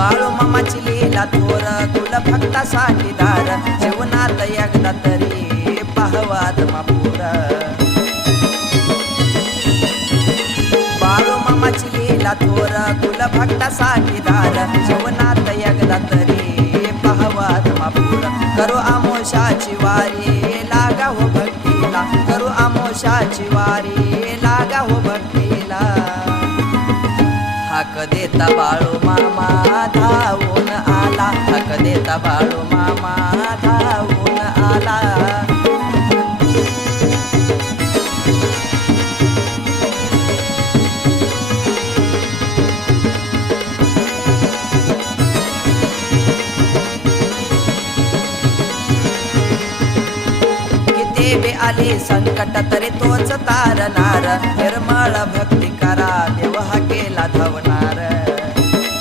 बाळू मामाची लीला थोर कुल भक्तासाठी दार जीवनात एकदा तरी पाहवात मापूर बाळू मामाची लीला थोर कुल भक्तासाठी दार जीवनात एकदा तरी पाहवात मापूर करू आमोशाची वारी लागा हो भक्तीला करू आमोशाची वारी लागा हो भक्तीला हाक देता बाळू मामा धावून आला हाक देता बाळू मामा धावून आला किती बी आली संकट तरी तोच तारणार निर्मळ